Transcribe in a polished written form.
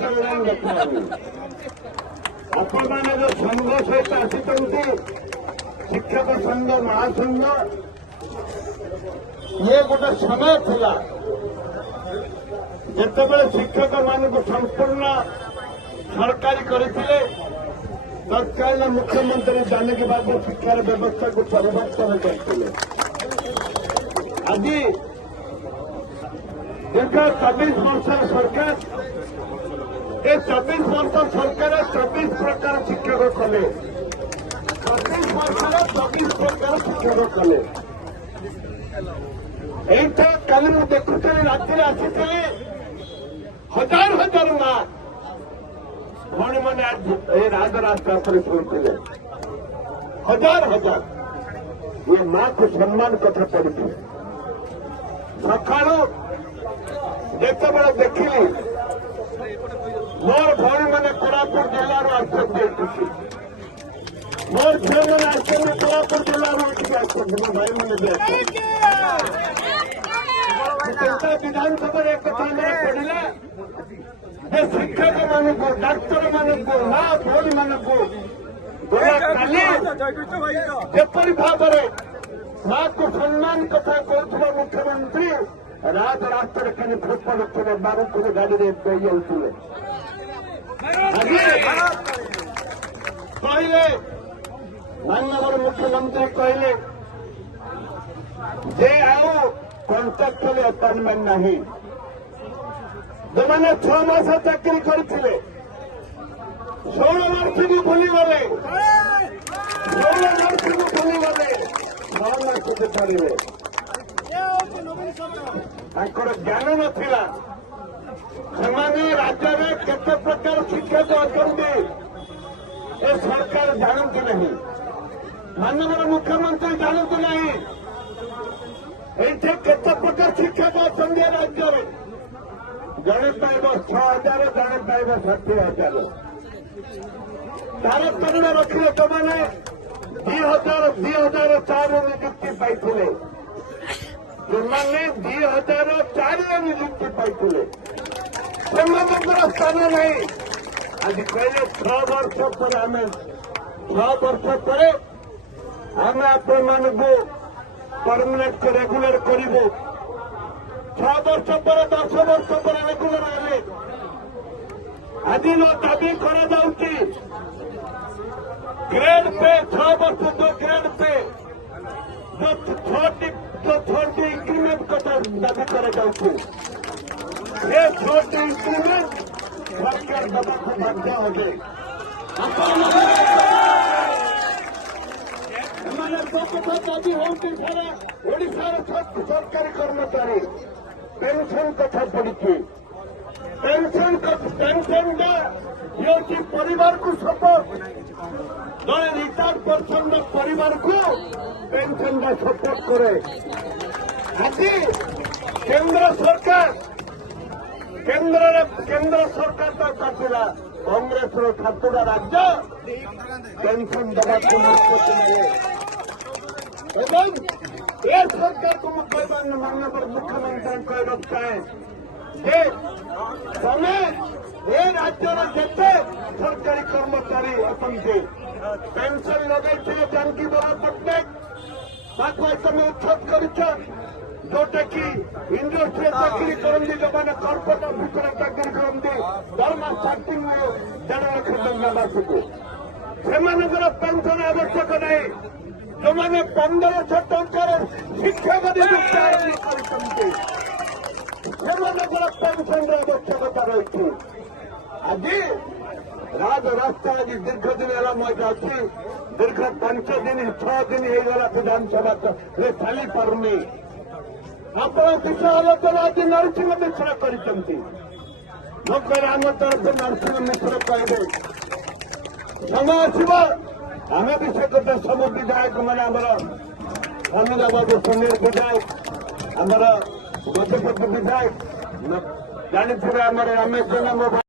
कल्याण देखिए आपण मैंने जो संघ सहित आसी शिक्षक संघ महासंघ ये गोटे समय थिला जितेबाला शिक्षक मान संपूर्ण सरकारी करते तत्कालीन मुख्यमंत्री जाने के बाद शिक्षार व्यवस्था को परिवर्तन करते आज दीर्घ 24 वर्ष सरकार ये 24 वर्ष सरकार 24 प्रकार शिक्षक कले 24 वर्ष 24 प्रकार शिक्षक कले यही कल मुझे देखुली राति आसी हजार हजार माँ भौणी मैंने आज राजरास्ता पर शुणुते हजार हजार ये माँ को सम्मान कथा पड़ी सकालू जिते बड़े देखिली मोर भौणी मैंने कोरापुट जिलार आसुच्छी मोर झील मैंने आसुच्छी कोरापुट जिलार आसुच्छी भाई मैंने विधानसभा एक कथा मेरा पड़ा जे शिक्षक मानक डाक्तर मानक माँ भौणी मानक जपरी भाव माँ को सम्मान कथा कहूला मुख्यमंत्री राजरास्ता खाली फोटो रखुले बाबू गाड़ी जाऊे कहले माननीय मुख्यमंत्री कहले जे आउ कॉन्ट्राक्चुअल अपॉइंटमेंट नहीं जो मैंने 6 मास चाकरी करते 16 वर्ष को भूलीगले 16 वर्ष को भूलीगले 6 मास को छाड़े ज्ञान नाला से राज्य में केते प्रकार शिक्षक अच्छा ए सरकार जानती नहीं माननीय मुख्यमंत्री जानती नहीं ये केते प्रकार शिक्षक अच्छा राज्य में जड़े पाइब 6,000 जड़े पाइब 60,000 तारतम्य रखिले तो मैंने 2004 नियुक्ति पाई जो मैंने 2004 नियुक्ति पाई स्थान नहीं आज कहले 6 वर्ष पर आम 6 वर्ष पर आम आपण मानक परमानेंट रेगुलर करूँ 6 वर्ष पर 10 वर्ष पर रेगुलर हेले आज दाबी करा ग्रेड पे 6 वर्ष जो ग्रेड पे जो 30 इंक्रीमेंट कथा दाबी करा ये 30 इंक्रीमेंट सरकार दबा को बाध्य होगे कथा दाबी होती सारा ओडार सरकारी कर्मचारी पेंशन कथा पड़ी पेंशन परिवार को सपोर्ट जड़े रिटायर्ड पर्सन परिवार को पेंशन का सपोर्ट करे आज केंद्र सरकार तो काटिला कांग्रेस खातुरा राज्य पेंशन दबा को ये सरकार को माननीय मुख्यमंत्री कहना चाहे तमें ये राज्यर जिते सरकारी कर्मचारी अच्छा पेंशन लगे जानकी बरा पट्टनायक तुम उच्छेद कर जोटा कि इंडस्ट्री चाकरी करती जो मैंने कॉर्पोरेट ऑफिसर चाकरी करती दरमा स्टार्टिंग 1.5 लाख टंका मासक से पेंशन आवश्यक नहीं जो मैंने 1500 टंकार शिक्षक नियुक्ति पेंशन आवश्यकता रही आज राजरास्ता आज दीर्घ दिन है मजा अच्छी दीर्घ 5 दिन 6 दिन होगा विधानसभा चली पारनी आप विषय आलोचना आज नरसिंह मिश्र कर आम तरफ नरसिंह मिश्र कहे समय आसव आम भी से कथा सब विधायक मैंने अनुजा बाबू सुनील विधायक आमर गजपति विधायक जानी आम रमेश जेना